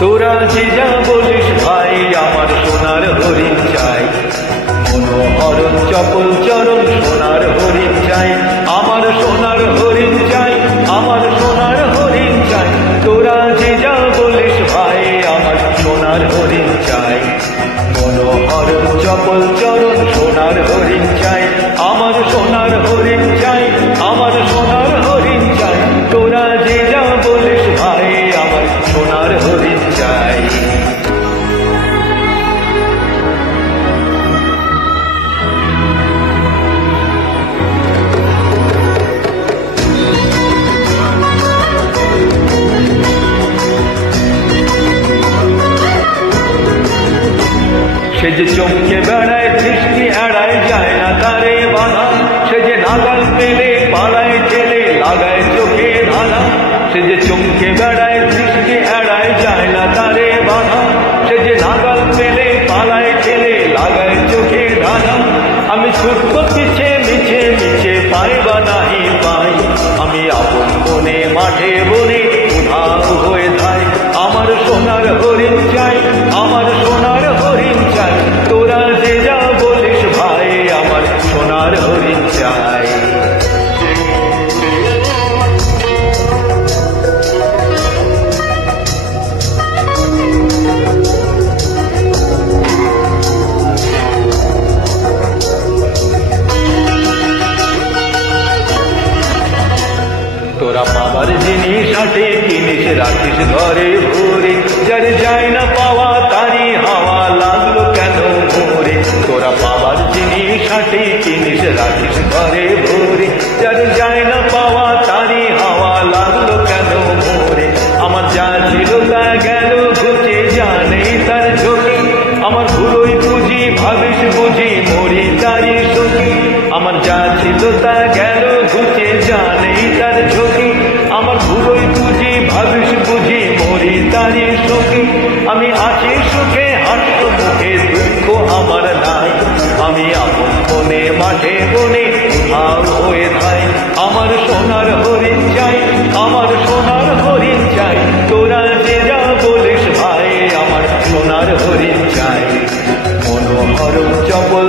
তোরা যে যা বলিস ভাই আমার সোনার হরিণ চাই, মনোহরণ চপল চরণ সোনার হরিণ চাই, আমার সোনার হরিণ চাই, আমার সোনার হরিণ চাই। তোরা যে যা বলিস ভাই আমার সোনার হরিণ চাই, মনোহরণ চপল চরণ সোনার হরিণ চাই, আমার সোনার হরিণ চাই, আমার সোনার হরিণ চাই। তোরা যে যা বলিস ভাই আমার সোনার হরিণ চাই। সে যে চমকে বেড়ায় দৃষ্টি এড়ায় যায় না তারে বাধা, সে যে নাগাল পেলে পালায় ঠেলে লাগায় চোখে ধাঁধা। সে যে চমকে বেড়ায় দৃষ্টি এড়ায় যায় না তারে বাধা, সে যে নাগাল পেলে পালায় ঠেলে লাগায় চোখে ধাঁধা। আমি ছুটব পিছে মিছে মিছে পাই বা নাহি পাই, আমি আপন মনে মাঠে বনে উধাও হয়ে যাই। আমার সোনার হরিণ চাই, আমার সোনার হরিণ চাই। তোরা যে যা বলিস ভাই আমার সোনার হরিণ চাই। তোরা পাওয়ার জিনিস হাটে কিনিস রাখিস ঘরে ভরে, যার যায় না পাওয়া তারি হাওয়া লাগলো কেন ভোরে। তোরা পাওয়ার জিনিস হাটে কিনিস রাখিস ঘরে ভরে, যার যায় না পাওয়া তারি হাওয়া লাগলো কেন ভোরে। আমার যা ছিল তা গেল ঘুচে, জানেই তার ঝুঁকি, আমার ভুলোই বুঝি ভাবিস বুঝি মরি তারি সখী। আমার যা ছিল তা গেল ঘুচে, জানেই তার ঝুঁকি, আমার ভুলোই বুঝি ভাবিস বুঝি মরি তারি সখী। আমি আছি সুখে হাসি মুখে, দুঃখ আমার নাই, আমি আপন মনে মাঠে বনে উধাও হয়ে যাই। আমার সোনার হরিণ চাই, আমার সোনার হরিণ চাই। তোরা যে যা বলিস ভাই আমার সোনার হরিণ চাই, মনোহরণ চপল